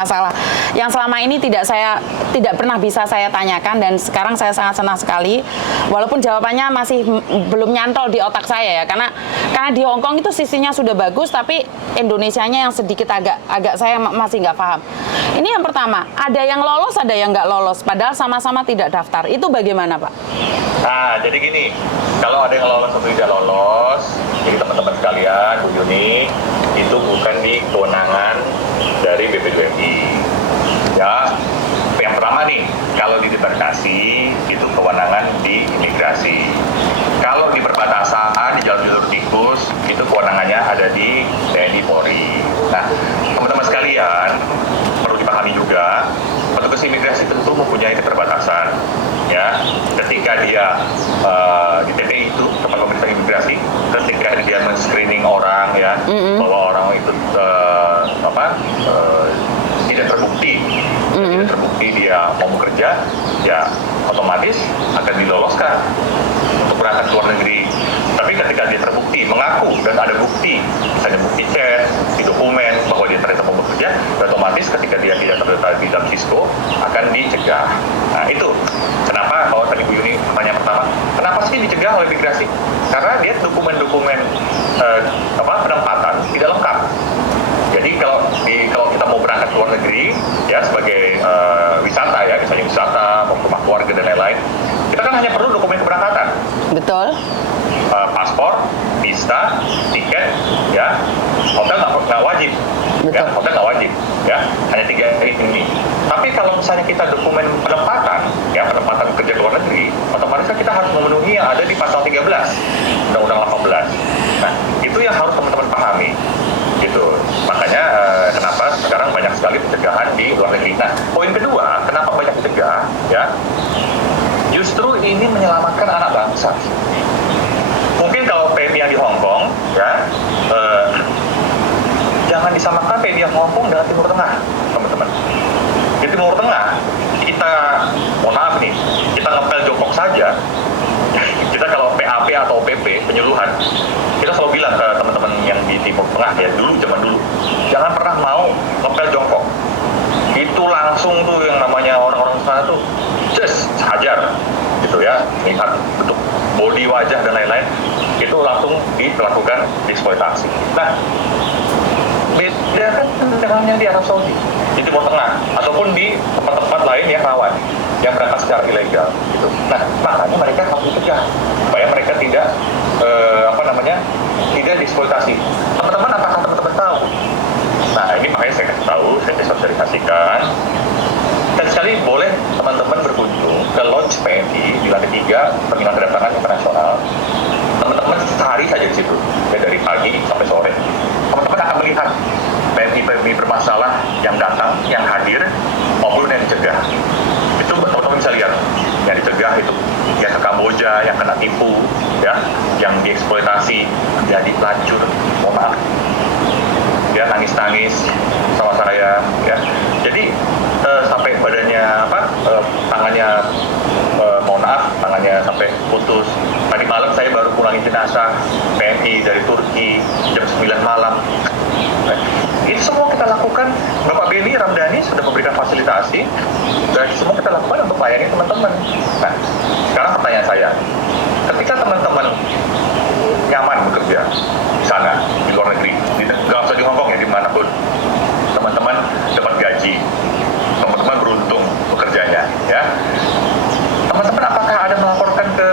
Masalah yang selama ini tidak pernah bisa saya tanyakan, dan sekarang saya sangat senang sekali walaupun jawabannya masih belum nyantol di otak saya ya, karena di Hong Kong itu sisinya sudah bagus tapi Indonesianya yang sedikit agak saya masih nggak paham. Ini yang pertama, ada yang lolos ada yang nggak lolos padahal sama-sama tidak daftar, itu bagaimana Pak? Nah, jadi gini, kalau ada yang lolos atau tidak lolos, jadi teman-teman sekalian, Bu Yuni, itu bukan di kewenangan dari BP2MI. Ya, yang pertama nih, kalau di debarkasi itu kewenangan di imigrasi. Kalau di perbatasan, di jalur tikus, itu kewenangannya ada di TNI Polri. Nah, teman-teman sekalian, perlu dipahami juga, petugas imigrasi tentu mempunyai keterbatasan. Ya, ketika dia di TPI itu, tempat pemeriksaan imigrasi, ketika dia men-screening orang ya, bahwa orang itu tidak terbukti dia mau bekerja, ya otomatis akan diloloskan untuk berangkat ke luar negeri. Tapi ketika dia terbukti mengaku dan ada bukti, misalnya bukti chat, di dokumen bahwa dia ternyata mau bekerja, otomatis ketika dia tidak terdaftar di dalam Cisco akan dicegah. Nah itu kenapa, kalau tadi Bu Yuni pertanyaan pertama, kenapa sih dicegah oleh imigrasi? Karena dia dokumen-dokumen penempatan tidak lengkap. Jadi kalau kita mau berangkat ke luar negeri ya sebagai wisata ya, misalnya wisata, mau ke rumah keluarga dan lain-lain, kita kan hanya perlu dokumen keberangkatan. Betul. Paspor, visa, tiket, ya, hotel nggak wajib. Betul. Ya, hotel nggak wajib, ya, hanya 3 ini. Tapi kalau misalnya kita dokumen penempatan, ya penempatan kerja ke luar negeri, otomatis kita harus memenuhi yang ada di pasal 13 Undang-Undang 18. Nah, itu yang harus teman-teman pahami. Gitu. Makanya kenapa sekarang banyak sekali pencegahan di luar negeri. Nah, poin kedua, kenapa banyak dicegah? Ya, justru ini menyelamatkan anak bangsa. Mungkin kalau PMI yang di Hong Kong, ya, jangan disamakan PMI yang Hong Kong dengan Timur Tengah, teman-teman. Di Timur Tengah, kita, mohon maaf nih, kita ngepel jongkok saja. Kita kalau PAP atau PP, penyuluhan, kita selalu bilang ke teman-teman yang di Timur Tengah, ya zaman dulu, jangan pernah mau ngepel jongkok. Itu langsung tuh yang namanya orang-orang sana tuh, just hajar, gitu ya, lihat bentuk body, wajah, dan lain-lain, itu langsung dilakukan eksploitasi. Nah, beda kan dengan yang di Arab Saudi, di Timur Tengah, ataupun di tempat-tempat lain yang rawan, yang berangkat secara ilegal, gitu. Nah, makanya mereka harus dicegah supaya mereka tidak tidak dieksploitasi. Teman-teman, apakah teman-teman tahu? Nah, ini makanya saya kasih tahu, saya sosialisasikan. Dan sekali boleh teman-teman berkunjung ke Lounge PMI di lantai 3 Terminal Kedatangan Internasional. Teman-teman sehari saja di situ, ya, dari pagi sampai sore. Teman-teman akan melihat PMI bermasalah yang datang, yang hadir, maupun yang dicegah. Itu teman-teman bisa lihat, yang dicegah itu yang ke Kamboja, yang kena tipu, ya, yang dieksploitasi, jadi pelacur, mohon maaf, dia nangis-nangis sama saya, ya. Jadi sampai badannya tangannya, mohon maaf, tangannya sampai putus. Tadi malam saya baru pulangin jenazah PMI dari Turki jam 9 malam. Nah, itu semua kita lakukan. Bapak Beni Ramdhani sudah memberikan fasilitasi, dan semua kita lakukan untuk melayani teman-teman. Nah, sekarang pertanyaan saya, ketika teman-teman nyaman bekerja di sana, di luar negeri, nggak usah di Hong Kong ya, dimanapun, teman-teman dapat gaji, teman-teman beruntung bekerjanya, ya. Teman-teman apakah ada melaporkan ke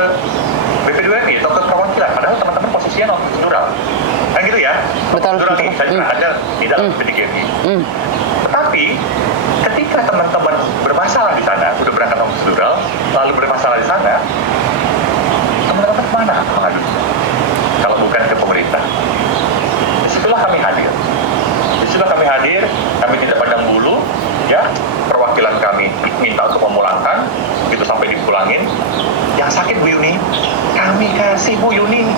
BP2MI atau ke perwakilan? Padahal teman-teman posisinya non prosedural, kan gitu ya? Betul. Prosedural nih, saya ada di dalam BP2MI. Tetapi ketika teman-teman bermasalah di sana, udah berangkat non prosedural, lalu bermasalah di sana, teman-teman kemana mengadu? Kalau bukan ke pemerintah. Disitulah kami hadir. Disitulah kami hadir, kami tidak pandang bulu, ya, perwakilan kami minta untuk memulangkan, gitu sampai dipulangin. Yang sakit Bu Yuni, kami kasih Bu Yuni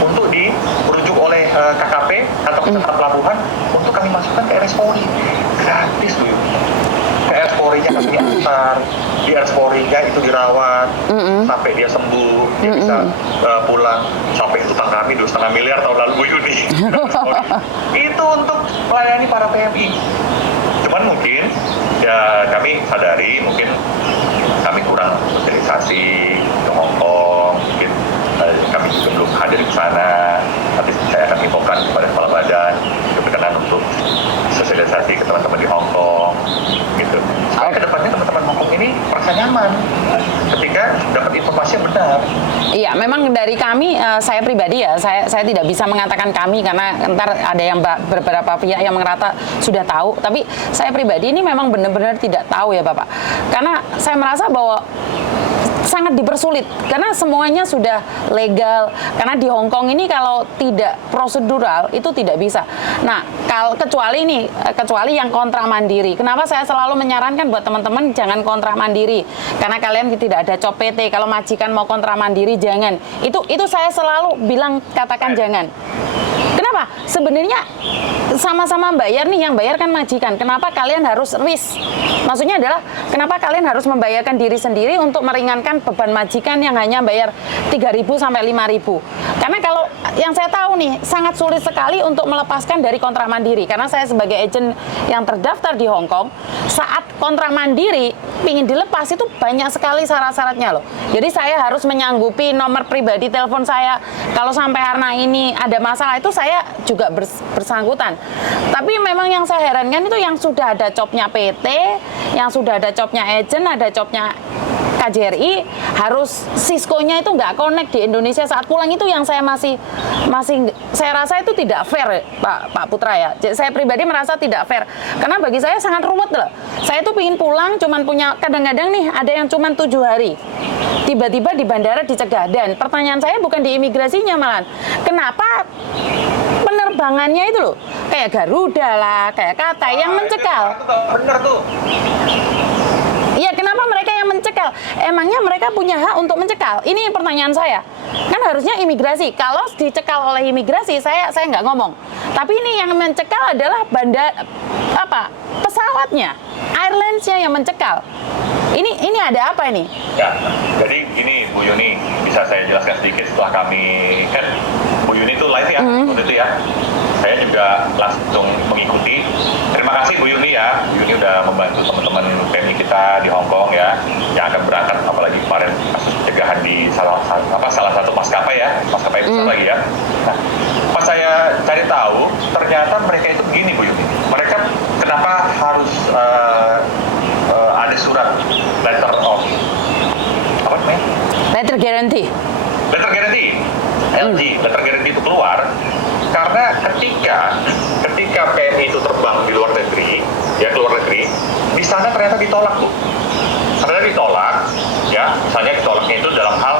untuk dirujuk oleh KKP atau Kesehatan Pelabuhan untuk kami masukkan ke RS Polri. Gratis Bu Yuni. Ke RS Polri-nya kami antar, di RS Polri-nya itu dirawat sampai dia sembuh, dia bisa pulang. Sampai utang kami 2,5 miliar tahun lalu Bu Yuni. Itu untuk melayani para PMI. Cuma teman-teman mungkin ya kami sadari mungkin kami kurang sosialisasi ke Hong Kong, mungkin kami juga belum hadir ke sana. Tapi saya akan infokan kepada kepala badan berkenan untuk sosialisasi ke teman-teman di Hong Kong, gitu. Supaya kedepannya teman-teman Hong Kong ini merasa nyaman ketika dapat informasi yang benar. Iya, memang dari kami, saya pribadi ya, saya tidak bisa mengatakan kami karena ntar ada yang beberapa pihak yang merata sudah tahu. Tapi saya pribadi ini memang benar-benar tidak tahu ya Bapak. Karena saya merasa bahwa sangat dipersulit karena semuanya sudah legal, karena di Hong Kong ini kalau tidak prosedural itu tidak bisa. Nah, kecuali yang kontrak mandiri. Kenapa saya selalu menyarankan buat teman-teman jangan kontrak mandiri? Karena kalian tidak ada COP PT. Kalau majikan mau kontrak mandiri jangan. Itu saya selalu bilang katakan jangan. Kenapa? Sebenarnya sama-sama bayar nih, yang bayar kan majikan. Kenapa kalian harus risk? Maksudnya adalah kenapa kalian harus membayarkan diri sendiri untuk meringankan beban majikan yang hanya bayar 3.000 sampai 5.000? Karena kalau yang saya tahu nih sangat sulit sekali untuk melepaskan dari kontrak mandiri. Karena saya sebagai agent yang terdaftar di Hong Kong, saat kontrak mandiri pingin dilepas itu banyak sekali syarat-syaratnya loh. Jadi saya harus menyanggupi nomor pribadi telepon saya. Kalau sampai karena ini ada masalah itu saya juga bersangkutan. Tapi memang yang saya herankan itu yang sudah ada COP-nya PT, yang sudah ada COP-nya agent, ada COP-nya KJRI, harus Cisco-nya itu nggak connect di Indonesia saat pulang. Itu yang saya masih saya rasa itu tidak fair Pak Putra ya. Saya pribadi merasa tidak fair karena bagi saya sangat rumit loh. Saya tuh pingin pulang cuman punya, kadang-kadang nih ada yang cuman 7 hari, tiba-tiba di bandara dicegah. Dan pertanyaan saya bukan di imigrasinya, malah kenapa penerbangannya itu loh kayak Garuda lah, kayak Cathay yang mencekal. Bener tuh. Iya, kenapa mereka yang mencekal? Emangnya mereka punya hak untuk mencekal? Ini pertanyaan saya. Kan harusnya imigrasi. Kalau dicekal oleh imigrasi, saya nggak ngomong. Tapi ini yang mencekal adalah pesawatnya, airlines-nya yang mencekal. Ini ada apa ini? Ya, jadi ini Bu Yuni, bisa saya jelaskan sedikit setelah kami kan Bu Yuni itu live ya, waktu itu ya. Saya juga langsung mengikuti. Terima kasih Bu Yuni ya. Bu Yuni udah membantu teman-teman PMI kita di Hong Kong ya, yang akan berangkat, apalagi kemarin kasus pencegahan di salah satu maskapai ya, maskapai besar lagi ya. Nah, pas saya cari tahu, ternyata mereka itu begini Bu Yuni. Mereka kenapa harus ada surat letter of apa namanya? Letter guarantee. Letter guarantee, LG, letter guarantee itu keluar karena ketika PMI itu terbang di luar negeri, ya ke luar negeri, di sana ternyata ditolak Bu. Ternyata ditolak, ya, misalnya ditolaknya itu dalam hal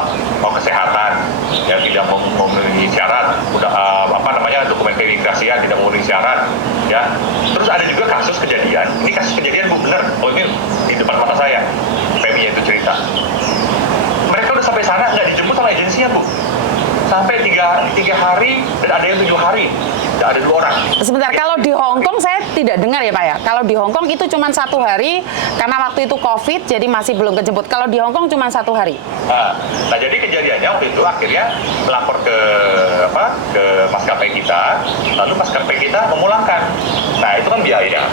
kesehatan, ya tidak memenuhi syarat, dokumen keimigrasian tidak memenuhi syarat, ya. Terus ada juga kasus kejadian, ini kasus kejadian Bu bener, ini di depan mata saya, PMI itu cerita. Mereka udah sampai sana nggak dijemput sama agensinya Bu, sampai 3 hari dan ada yang 7 hari, ada 2 orang. Sebentar, kalau di Hong Kong saya tidak dengar ya Pak ya. Kalau di Hong Kong itu cuma 1 hari karena waktu itu COVID, jadi masih belum kejemput. Kalau di Hong Kong cuma 1 hari. Nah, jadi kejadiannya waktu itu akhirnya melapor ke maskapai kita, lalu maskapai kita memulangkan. Nah, itu kan biaya.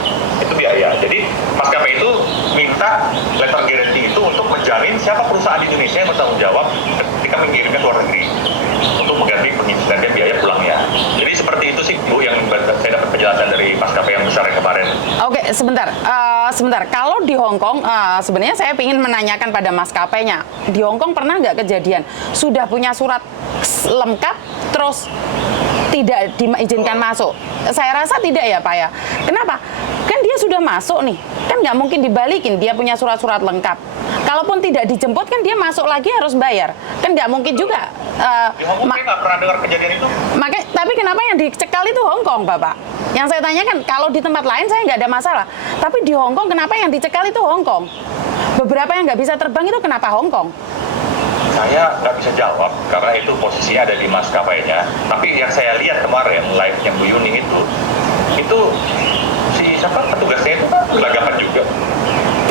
Jadi maskapai itu minta letter guarantee itu untuk menjamin siapa perusahaan di Indonesia yang bertanggung jawab ketika mengirimnya ke luar negeri untuk mengganti biaya pulangnya. Jadi seperti itu sih Bu yang saya dapat penjelasan dari maskapai yang besar yang kemarin. Oke, sebentar. Kalau di Hong Kong, sebenarnya saya ingin menanyakan pada maskapainya. Di Hong Kong pernah nggak kejadian sudah punya surat lengkap terus tidak diizinkan masuk? Saya rasa tidak ya Pak ya. Kenapa? Kan dia sudah masuk nih, kan nggak mungkin dibalikin, dia punya surat-surat lengkap. Kalaupun tidak dijemput kan dia masuk lagi harus bayar, kan nggak mungkin juga. Di Hong Kong saya nggak pernah dengar kejadian itu. Tapi kenapa yang dicekal itu Hong Kong Bapak? Yang saya tanyakan, kalau di tempat lain saya nggak ada masalah, tapi di Hong Kong kenapa yang dicekal itu Hong Kong? Beberapa yang nggak bisa terbang itu kenapa Hong Kong? Saya nggak bisa jawab karena itu posisinya ada di maskapainya. Tapi yang saya lihat kemarin live yang Bu Yuni itu si petugasnya itu kan gelagapan juga.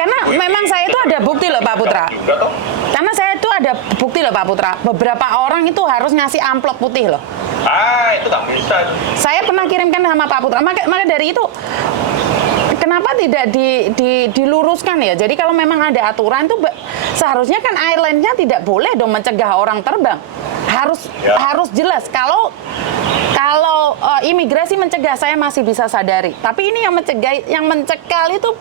Karena memang saya itu ada bukti loh Pak Putra. Karena saya itu ada bukti loh Pak Putra. Beberapa orang itu harus ngasih amplop putih loh. Itu nggak bisa. Saya pernah kirimkan sama Pak Putra. Maka dari itu Kenapa tidak diluruskan ya? Jadi kalau memang ada aturan itu seharusnya kan airline-nya tidak boleh dong mencegah orang terbang. Harus jelas. Kalau imigrasi mencegah saya masih bisa sadari. Tapi ini yang mencekal itu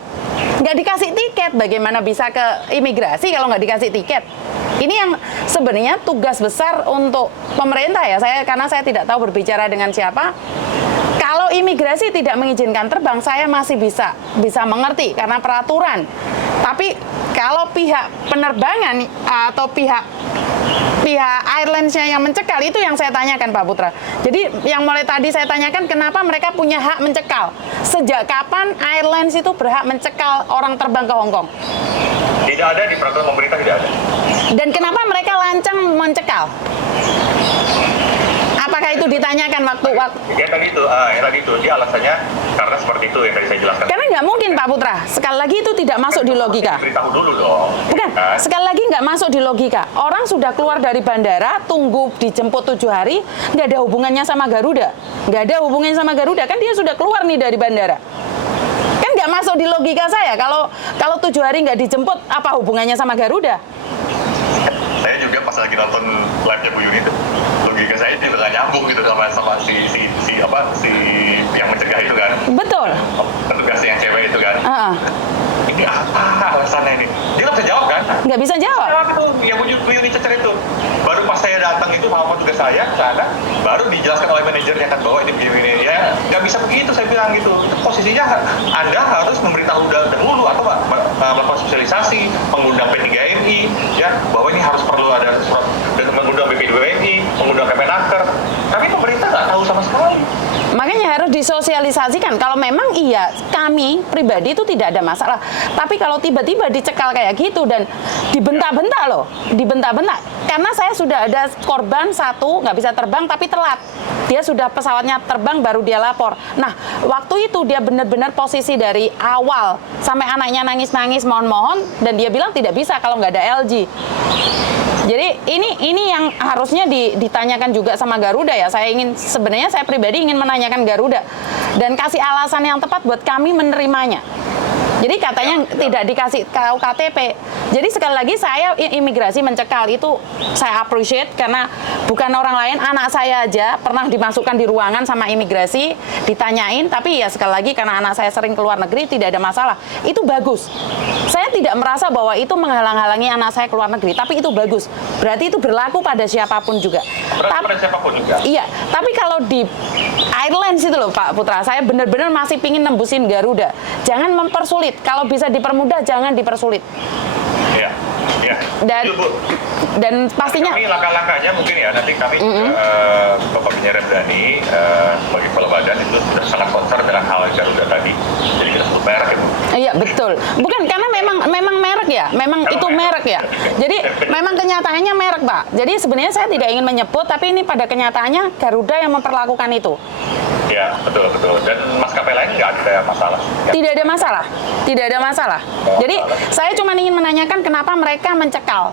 nggak dikasih tiket. Bagaimana bisa ke imigrasi kalau nggak dikasih tiket? Ini yang sebenarnya tugas besar untuk pemerintah ya. Karena saya tidak tahu berbicara dengan siapa. Kalau imigrasi tidak mengizinkan terbang, saya masih bisa mengerti karena peraturan. Tapi kalau pihak penerbangan atau pihak airlines-nya yang mencekal, itu yang saya tanyakan Pak Putra. Jadi yang mulai tadi saya tanyakan, kenapa mereka punya hak mencekal? Sejak kapan airlines itu berhak mencekal orang terbang ke Hong Kong? Tidak ada di peraturan pemerintah, tidak ada. Dan kenapa mereka lancang mencekal? Apakah itu ditanyakan waktu? Ya tadi itu, dia alasannya karena seperti itu yang tadi saya jelaskan. Karena nggak mungkin Pak Putra, sekali lagi itu tidak masuk di logika. Beritahu dulu dong. Bukan, sekali lagi nggak masuk di logika. Orang sudah keluar dari bandara, tunggu dijemput 7 hari, nggak ada hubungannya sama Garuda. Nggak ada hubungannya sama Garuda, kan dia sudah keluar nih dari bandara. Kan nggak masuk di logika saya. Kalau 7 hari nggak dijemput, apa hubungannya sama Garuda? Saya juga pas lagi nonton live-nya Bu Yuni itu, logika saya juga nggak nyambung gitu sama si yang mencegah itu kan. Betul. Petugas yang cewek itu kan. Ini apa alasannya ini? Dia nggak bisa jawab kan? Nggak bisa jawab. Itu yang Bu Yuni cecer itu. Baru pas saya datang itu sama petugas saya ke sana, baru dijelaskan oleh manajernya kan bahwa ini begini ya nggak bisa begitu, saya bilang gitu. Itu posisinya Anda harus memberitahu dahulu atau melakukan sosialisasi, mengundang P3MI ya bahwa ini harus perlu ada surat dan mengundang BP2MI, mengundang Kemenaker. Tapi pemerintah nggak tahu sama sekali. Makanya harus disosialisasikan. Kalau memang iya, kami pribadi itu tidak ada masalah. Tapi kalau tiba-tiba dicekal kayak gitu dan dibentak-bentak loh, dibentak-bentak. Karena saya sudah ada korban satu nggak bisa terbang tapi telat. Dia sudah pesawatnya terbang baru dia lapor. Nah, waktu itu dia benar-benar posisi dari awal sampai anaknya nangis-nangis mohon-mohon dan dia bilang tidak bisa kalau nggak ada LG. Jadi ini yang harusnya ditanyakan juga sama Garuda ya. Sebenarnya saya pribadi ingin menanyakan Garuda dan kasih alasan yang tepat buat kami menerimanya. Jadi katanya tidak dikasih tahu KTP. Jadi sekali lagi saya imigrasi mencekal itu saya appreciate karena bukan orang lain, anak saya aja pernah dimasukkan di ruangan sama imigrasi, ditanyain, tapi ya sekali lagi karena anak saya sering keluar negeri tidak ada masalah. Itu bagus. Saya tidak merasa bahwa itu menghalang-halangi anak saya keluar negeri, tapi itu bagus. Berarti itu berlaku pada siapapun juga. Pada siapapun juga. Iya, tapi kalau di airlines itu loh Pak Putra, saya benar-benar masih pingin nembusin Garuda. Jangan mempersulit. Kalau bisa dipermudah, jangan dipersulit. Iya, iya. Dan pastinya kami langkah-langkahnya mungkin ya nanti kami juga Bapak Penyiaran Dani sebagai kepala badan itu sudah sangat concern dengan hal Garuda tadi. Jadi kita sebut merek ya Bu. Iya betul. Bukan karena memang merek ya, memang itu merek ya. Jadi memang kenyataannya merek Pak. Jadi sebenarnya saya tidak ingin menyebut, tapi ini pada kenyataannya Garuda yang memperlakukan itu. Ya betul. Dan maskapai lain nggak ada masalah. Ya. Tidak ada masalah. Tidak ada masalah. Jadi saya cuma ingin menanyakan kenapa mereka mencekal.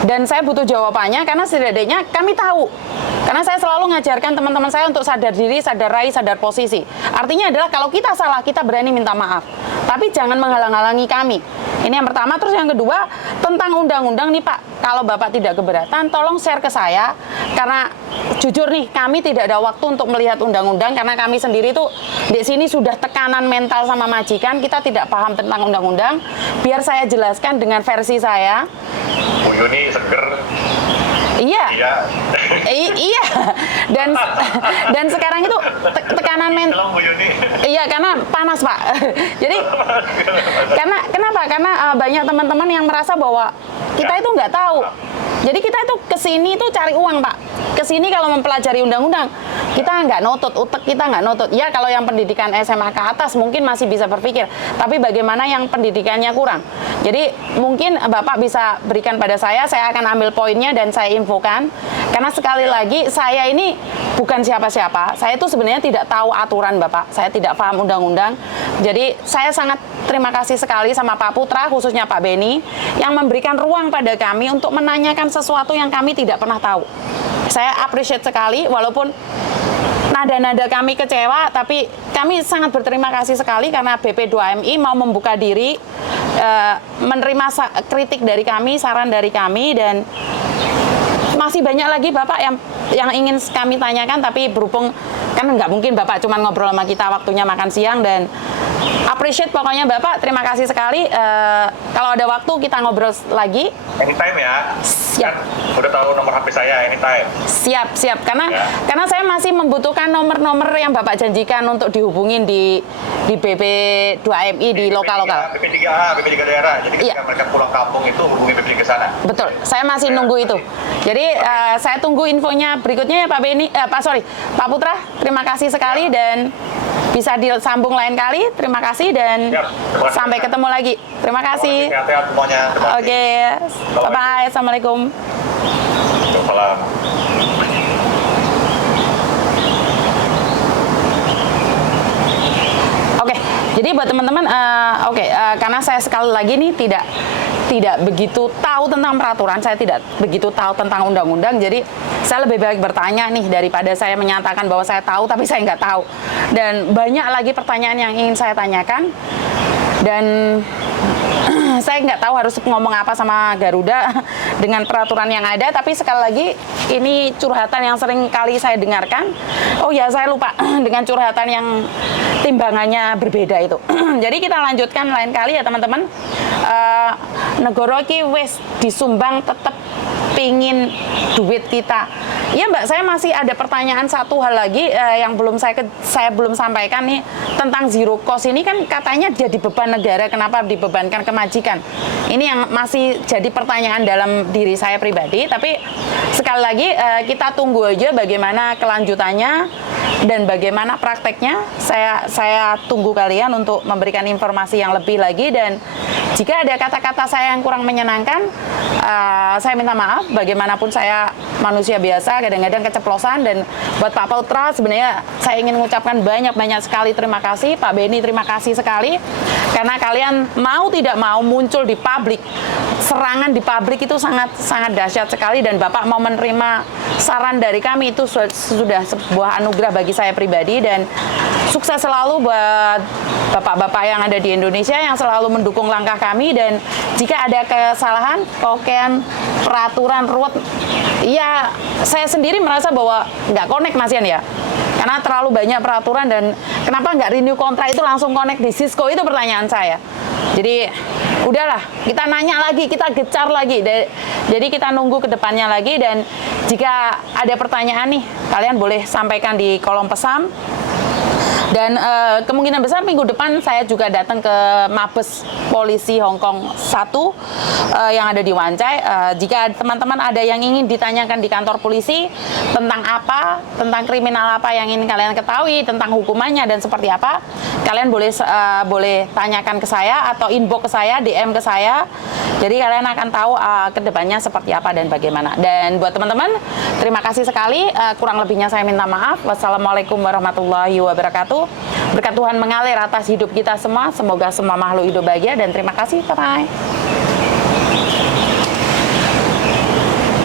Dan saya butuh jawabannya karena setidaknya kami tahu. Karena saya selalu ngajarkan teman-teman saya untuk sadar diri, sadar rai, sadar posisi. Artinya adalah kalau kita salah, kita berani minta maaf. Tapi jangan menghalang-halangi kami. Ini yang pertama. Terus yang kedua, tentang undang-undang nih Pak. Kalau Bapak tidak keberatan, tolong share ke saya. Karena jujur nih, kami tidak ada waktu untuk melihat undang-undang. Karena kami sendiri tuh di sini sudah tekanan mental sama majikan. Kita tidak paham tentang undang-undang. Biar saya jelaskan dengan versi saya. Bu Yuni seger. Iya. Iya. Dan sekarang itu tekanan mental. Iya, karena panas, Pak. Jadi kenapa? Karena banyak teman-teman yang merasa bahwa kita itu nggak tahu. Jadi kita itu kesini itu cari uang, Pak. Kesini kalau mempelajari undang-undang, kita nggak nutut, utek kita nggak nutut. Ya kalau yang pendidikan SMA ke atas mungkin masih bisa berpikir. Tapi bagaimana yang pendidikannya kurang? Jadi mungkin Bapak bisa berikan pada saya akan ambil poinnya dan saya infokan. Karena sekali lagi saya ini bukan siapa-siapa. Saya itu sebenarnya tidak tahu aturan Bapak. Saya tidak paham undang-undang. Jadi saya sangat terima kasih sekali sama Pak Putra, khususnya Pak Beni, yang memberikan ruang pada kami untuk menanyakan sesuatu yang kami tidak pernah tahu. Saya appreciate sekali, walaupun nada-nada kami kecewa, tapi kami sangat berterima kasih sekali karena BP2MI mau membuka diri menerima kritik dari kami, saran dari kami, dan masih banyak lagi Bapak yang ingin kami tanyakan, tapi berhubung kan nggak mungkin Bapak cuma ngobrol sama kita waktunya makan siang, dan appreciate pokoknya Bapak, terima kasih sekali. Kalau ada waktu kita ngobrol lagi. Anytime ya. Siap. Kan udah tahu nomor HP saya, anytime. Siap. Karena saya masih membutuhkan nomor-nomor yang Bapak janjikan untuk dihubungin di BP2MI di lokal-lokal. BP3A, BP3 daerah. Jadi ketika mereka pulang kampung itu hubungi BP3 sana. Betul. Saya masih nunggu itu. Jadi saya tunggu infonya berikutnya ya Pak Beni, Pak Putra. Terima kasih sekali dan bisa disambung lain kali. Terima kasih dan sampai ketemu lagi. Terima kasih. Sehat-sehat semuanya. Oke. Bye-bye. Assalamualaikum. Salam. Oke, jadi buat teman-teman, karena saya sekali lagi nih tidak begitu tahu tentang peraturan, saya tidak begitu tahu tentang undang-undang, jadi saya lebih baik bertanya nih daripada saya menyatakan bahwa saya tahu tapi saya nggak tahu. Dan banyak lagi pertanyaan yang ingin saya tanyakan, dan saya nggak tahu harus ngomong apa sama Garuda dengan peraturan yang ada, tapi sekali lagi ini curhatan yang sering kali saya dengarkan. Oh ya, saya lupa dengan curhatan yang timbangannya berbeda itu. Jadi kita lanjutkan lain kali ya teman-teman. Negara ki wis disumbang tetep pingin duit kita. Iya Mbak, saya masih ada pertanyaan satu hal lagi yang saya belum sampaikan nih tentang zero cost ini, kan katanya jadi beban negara, kenapa dibebankan ke majikan? Ini yang masih jadi pertanyaan dalam diri saya pribadi, tapi sekali lagi kita tunggu aja bagaimana kelanjutannya dan bagaimana prakteknya. Saya tunggu kalian untuk memberikan informasi yang lebih lagi, dan jika ada kata-kata saya yang kurang menyenangkan, saya minta maaf. Bagaimanapun saya manusia biasa, kadang-kadang keceplosan. Dan buat Pak Putra, sebenarnya saya ingin mengucapkan banyak-banyak sekali terima kasih. Pak Beni, terima kasih sekali karena kalian mau tidak mau muncul di publik. Serangan di publik itu sangat dahsyat sekali, dan Bapak mau menerima saran dari kami itu sudah sebuah anugerah bagi saya pribadi. Dan sukses selalu buat Bapak-bapak yang ada di Indonesia yang selalu mendukung langkah kami. Dan jika ada kesalahan, kokean, peraturan ruwet, ya saya sendiri merasa bahwa nggak connect Mas Yan ya, karena terlalu banyak peraturan. Dan kenapa nggak renew kontrak itu langsung connect di Cisco, itu pertanyaan saya. Jadi udahlah, kita nanya lagi, kita gecar lagi. Jadi kita nunggu ke depannya lagi. Dan jika ada pertanyaan nih, kalian boleh sampaikan di kolom pesan. Dan kemungkinan besar minggu depan saya juga datang ke Mabes Polisi Hong Kong 1 yang ada di Wan Chai. Jika teman-teman ada yang ingin ditanyakan di kantor polisi tentang apa, tentang kriminal apa yang ingin kalian ketahui, tentang hukumannya dan seperti apa, kalian boleh tanyakan ke saya atau inbox ke saya, DM ke saya. Jadi kalian akan tahu ke depannya seperti apa dan bagaimana. Dan buat teman-teman, terima kasih sekali. Kurang lebihnya saya minta maaf. Wassalamualaikum warahmatullahi wabarakatuh. Berkat Tuhan mengalir atas hidup kita semua. Semoga semua makhluk hidup bahagia, dan terima kasih. Bye-bye.